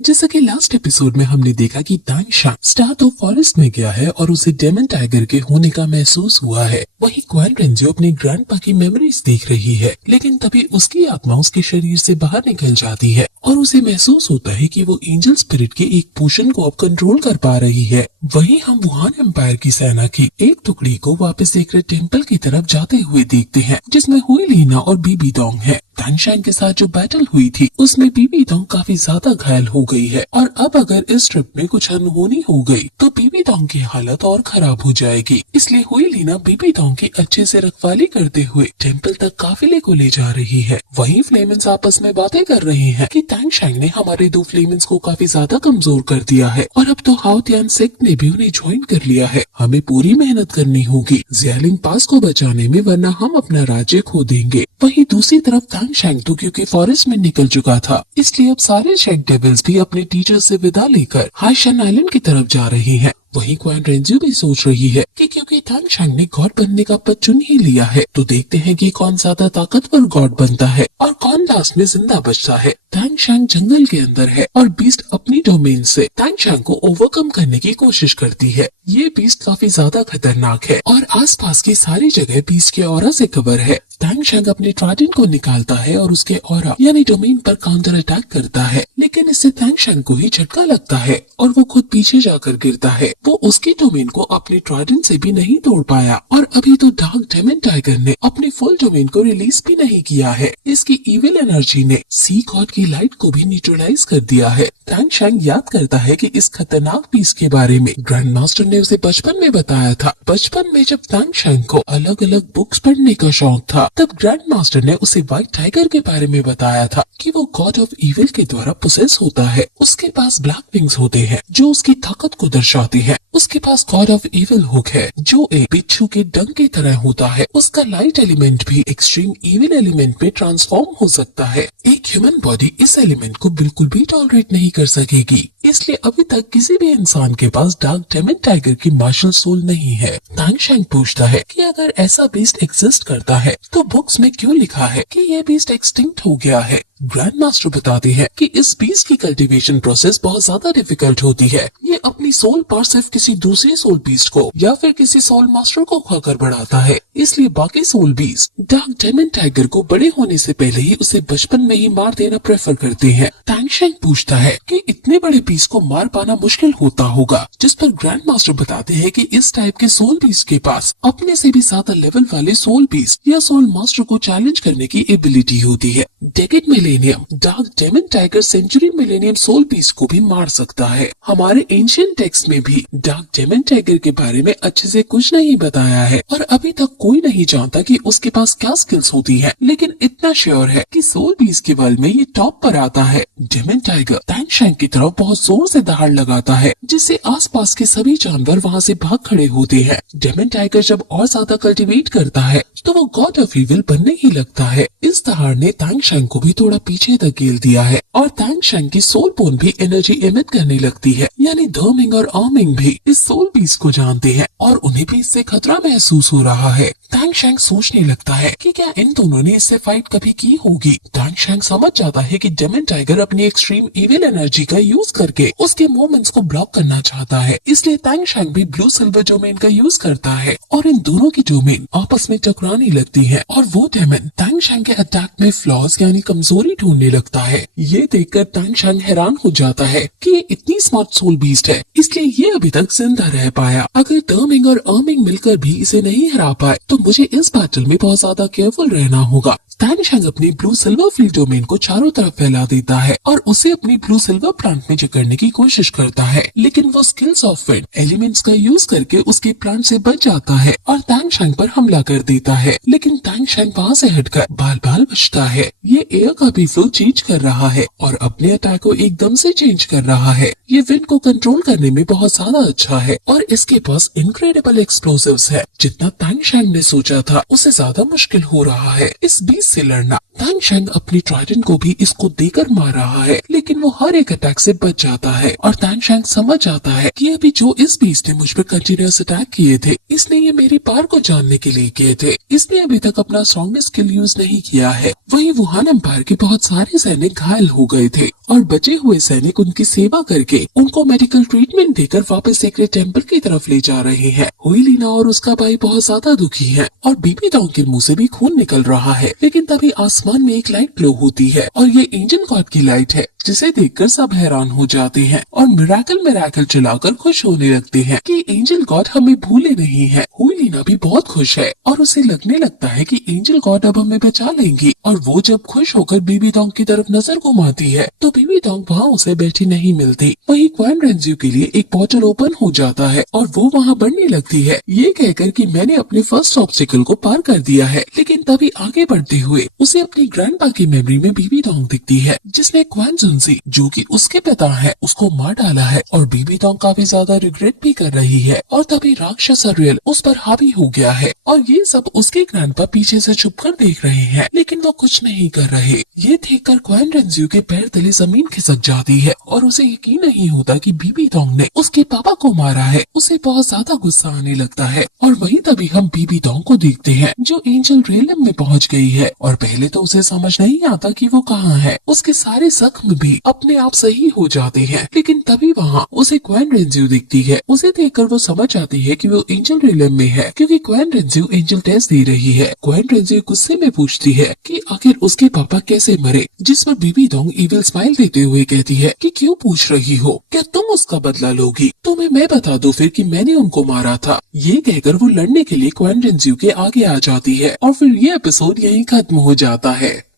जैसा कि last episode में हमने देखा कि तांग शांग स्टार्ट ऑफ फॉरेस्ट में गया है और उसे डेमन टाइगर के होने का महसूस हुआ है। वहीं क्वान रेंजो अपने ग्रैंडपा की मेमोरीज देख रही है, लेकिन तभी उसकी आत्मा उसके शरीर से बाहर निकल जाती है और उसे महसूस होता है कि वो एंजल स्पिरिट के एक पोर्शन को अब कंट्रोल कर पा रही है। वहीं हम वुहान एम्पायर की सेना की एक टुकड़ी को वापस सीक्रेट टेम्पल की तरफ जाते हुए देखते हैं, जिसमें हुई लीना और बीबी डोंग है। तांग शांग के साथ जो बैटल हुई थी उसमें बीबी डोंग काफी ज्यादा घायल हो गई है और अब अगर इस ट्रिप में कुछ अनहोनी हो गई तो बीबी डोंग की हालत और खराब हो जाएगी। इसलिए हुई लीना बीबी डोंग की अच्छे से रखवाली करते हुए टेम्पल तक काफिले को ले जा रही है। वहीं फ्लेमेंस आपस में बातें कर रहे हैं कि तांग शांग ने हमारे दो फ्लेमेंस को काफी ज्यादा कमजोर कर दिया है और अब तो हाओ तियान सेक ने भी उन्हें ज्वाइन कर लिया है। हमें पूरी मेहनत करनी होगी ज़ियालिंग पास को बचाने में, वरना हम अपना राज्य खो देंगे। वहीं दूसरी तरफ तांग शांग तो क्योंकि फॉरेस्ट में निकल चुका था, इसलिए अब सारे शेक डेविल्स भी अपने टीचर से विदा लेकर हाइशन आइलैंड की तरफ जा रही हैं। वहीं क्वान रेंजू भी सोच रही है कि क्योंकि तांग शांग ने गॉड बनने का पद चुन ही लिया है, तो देखते हैं कि कौन ज्यादा ताकतवर गॉड बनता है और कौन लास्ट में जिंदा बचता है। तांग शांग जंगल के अंदर है और बीस्ट अपनी डोमेन से तांग शांग को ओवरकम करने की कोशिश करती है। ये बीस्ट काफी ज्यादा खतरनाक है और आसपास की सारी जगह बीस्ट के ऑरा से कवर है। तांग शांग अपने ट्राइडेंट को निकालता है और उसके ऑरा यानी डोमेन पर काउंटर अटैक करता है, लेकिन इससे तांग शांग को ही झटका लगता है और वो खुद पीछे जाकर गिरता है। वो उसकी डोमेन को अपने ट्राइडेंट से भी नहीं तोड़ पाया और अभी तो डार्क डेमन टाइगर ने अपनी फुल डोमेन को रिलीज भी नहीं किया है। इसकी इविल एनर्जी ने सी गॉड की लाइट को भी न्यूट्रलाइज कर दिया है। तांग शांग याद करता है कि इस खतरनाक पीस के बारे में ग्रैंड मास्टर ने उसे बचपन में बताया था। बचपन में जब तांग शांग को अलग अलग बुक्स पढ़ने का शौक था, तब ग्रैंड मास्टर ने उसे व्हाइट टाइगर के बारे में बताया था कि वो गॉड ऑफ इविल के द्वारा पोसेस होता है। उसके पास ब्लैक विंग्स होते हैं जो उसकी ताकत को दर्शाते हैं। उसके पास गॉड ऑफ इविल हुक है जो एक बिच्छू के डंक की तरह होता है। उसका लाइट एलिमेंट भी एक्सट्रीम इविल एलिमेंट में ट्रांसफॉर्म हो सकता है। एक ह्यूमन बॉडी इस एलिमेंट को बिल्कुल भी टॉलरेट नहीं कर सकेगी, इसलिए अभी तक किसी भी इंसान के पास डार्क डेमन टाइगर की मार्शल सोल नहीं है। तांग शांग पूछता है कि अगर ऐसा बीस्ट एग्जिस्ट करता है तो बुक्स में क्यों लिखा है कि यह बीस्ट एक्सटिंक्ट हो गया है। ग्रैंड मास्टर बताते हैं कि इस बीस्ट की कल्टीवेशन प्रोसेस बहुत ज्यादा डिफिकल्ट होती है। ये अपनी सोल पर सिर्फ किसी दूसरे सोल बीस्ट को या फिर किसी सोल मास्टर को खाकर बढ़ाता है, इसलिए बाकी soul beast dark demon tiger को बड़े होने से पहले ही उसे बचपन में ही मार देना प्रेफर करते हैं। तांग शांग पूछता है कि इतने बड़े बीस्ट को मार पाना मुश्किल होता होगा, जिस पर ग्रैंड मास्टर बताते हैं कि इस टाइप के सोल बीस्ट के पास अपने से भी ज्यादा लेवल वाले सोल बीस्ट या सोल मास्टर को चैलेंज करने की एबिलिटी होती है। Decade millennium dark demon tiger century millennium soul beast को भी मार सकता है। हमारे एंशिएंट टेक्स्ट में भी डार्क डेमन टाइगर के बारे में अच्छे से कुछ नहीं बताया है और अभी तक कोई नहीं जानता कि उसके पास क्या स्किल्स होती हैं, लेकिन इतना श्योर है कि सोल बीस्ट के वर्ल्ड में ये टॉप पर आता है। डेमन टाइगर तांग शांग की तरफ बहुत जोर से दहाड़ लगाता है, जिससे आसपास के सभी जानवर वहाँ से भाग खड़े होते हैं। डेमन टाइगर जब और ज्यादा कल्टीवेट करता है तो वो गॉड ऑफ इविल बनने ही लगता है। इस दहाड़ ने तांग शांग को भी थोड़ा पीछे धकेल दिया है और तांग शांग की सोल बोन भी एनर्जी एमिट करने लगती है, यानी धर्मिंग और आर्मिंग भी इस सोल बीस्ट को जानते हैं और उन्हें भी इससे खतरा महसूस हो रहा है। तांग शांग सोचने लगता है कि क्या इन दोनों ने इससे फाइट कभी की होगी। तांग शांग समझ जाता है कि डेमन टाइगर अपनी एक्सट्रीम इविल एनर्जी का यूज करके उसके मूवमेंट्स को ब्लॉक करना चाहता है, इसलिए तांग शांग भी ब्लू सिल्वर डोमेन का यूज करता है और इन दोनों की डोमेन आपस में टकराने लगती है और वो डेमन तांग शांग के अटैक में फ्लॉज यानी कमजोरी ढूंढने लगता है। ये देखकर तांग शांग हैरान हो जाता है कि ये इतनी स्मार्ट सोल बीस्ट है, इसलिए ये अभी तक जिंदा रह पाया। अगर टर्मिंग और अर्मिंग मिलकर भी इसे नहीं हरा पाए तो मुझे इस बैटल में बहुत ज्यादा केयरफुल रहना होगा। तांग शांग अपनी ब्लू सिल्वर फील्ड डोमेन को चारों तरफ फैला देता है और उसे अपनी ब्लू सिल्वर प्लांट में जकड़ने की कोशिश करता है, लेकिन वो स्किल्स ऑफ विंड एलिमेंट्स का यूज करके उसके प्लांट से बच जाता है और तांग शांग पर हमला कर देता है, लेकिन तांग शांग वहाँ से हटकर बाल बाल बचता है। ये एयर का भी फ्लो चेंज कर रहा है और अपने अटैक को एकदम से चेंज कर रहा है। ये विंड को कंट्रोल करने में बहुत ज्यादा अच्छा है और इसके पास इनक्रेडिबल एक्सप्लोसिव्स है। जितना तांग शांग ने सोचा था उससे ज्यादा मुश्किल हो रहा है इस बीस्ट से लड़ना। तांग शांग अपनी ट्राइडेंट को भी इसको देकर मार रहा है, लेकिन वो हर एक अटैक से बच जाता है और तांग शांग समझ जाता है कि अभी जो इस बीस्ट ने मुझ पर कंटिन्यूअस अटैक किए थे, इसने ये मेरी पार को जानने के लिए किए थे। इसने अभी तक अपना स्ट्रॉन्गेस्ट स्किल यूज नहीं किया है। वहीं वुहान एम्पायर की बहुत सारे सैनिक घायल हो गए थे और बचे हुए सैनिक उनकी सेवा करके उनको मेडिकल ट्रीटमेंट देकर वापस सेक्रेट टेम्पल की तरफ ले जा रहे हैं। हुईलिना और उसका भाई बहुत ज्यादा दुखी है और बीबी डॉग के मुंह से भी खून निकल रहा है। लेकिन तभी आसमान में एक लाइट ग्लो होती है और ये एंजल गॉड की लाइट है, जिसे देखकर सब हैरान हो जाते हैं और मिराकल चलाकर खुश होने लगते हैं कि एंजल गॉड हमें भूले नहीं है। हुईलिना भी बहुत खुश है और उसे लगने लगता है कि एंजल गॉड अब हमें बचा लेंगी। और वो जब खुश होकर बीबी डॉग की तरफ नजर घुमाती है तो बीबी डॉग वहाँ उसे बैठी नहीं मिलती। वहीं क्वीन रेंजियो के लिए एक पोर्टल ओपन हो जाता है और वो वहाँ बढ़ने लगती है, ये कहकर कि मैंने अपने फर्स्ट ऑब्स्टिकल को पार कर दिया है। लेकिन तभी आगे बढ़ते हुए उसे अपनी ग्रैंडपा की मेमोरी में बीबी डॉग दिखती है, जिसने क्वीन जुनसी जो कि उसके पिता है उसको मार डाला है और बीबी डॉग काफी ज्यादा रिग्रेट भी कर रही है। और तभी राक्षस अरियल उस पर हावी हो गया है और ये सब उसके ग्रैंडपा पीछे से छुपकर देख रहे हैं, लेकिन वो कुछ नहीं कर रहे। ये देखकर क्वीन रेंजियो के पैर तले जमीन खिसक जाती है और उसे यकीन नहीं होता कि बीबी डॉग ने उसके पापा को मारा है। उसे बहुत ज्यादा गुस्सा आने लगता है और वहीं तभी हम बीबी डॉग को देखते हैं जो एंजल रियलम में पहुंच गई है। और पहले तो उसे समझ नहीं आता कि वो कहाँ है। उसके सारे जख्म भी अपने आप सही हो जाते हैं, लेकिन तभी वहाँ उसे क्वीन रेंजियो दिखती है। उसे देखकर वो समझ जाती है कि वो एंजल रियलम में है, क्योंकि क्वीन रेंजियो एंजल टेस्ट दे रही है। क्वीन रेंजियो गुस्से में पूछती है कि आखिर उसके पापा कैसे मरे, जिस पर बीबी डॉग इविल स्माइल देते हुए कहती है कि क्यों पूछ रही हो, क्या तुम उसका बदला लोगी? तुम्हें मैं बता दूं फिर कि मैंने उनको मारा था। ये कहकर वो लड़ने के लिए क्वीन रेंजियो के आगे आ जाती है और फिर ये एपिसोड यहीं खत्म हो जाता है।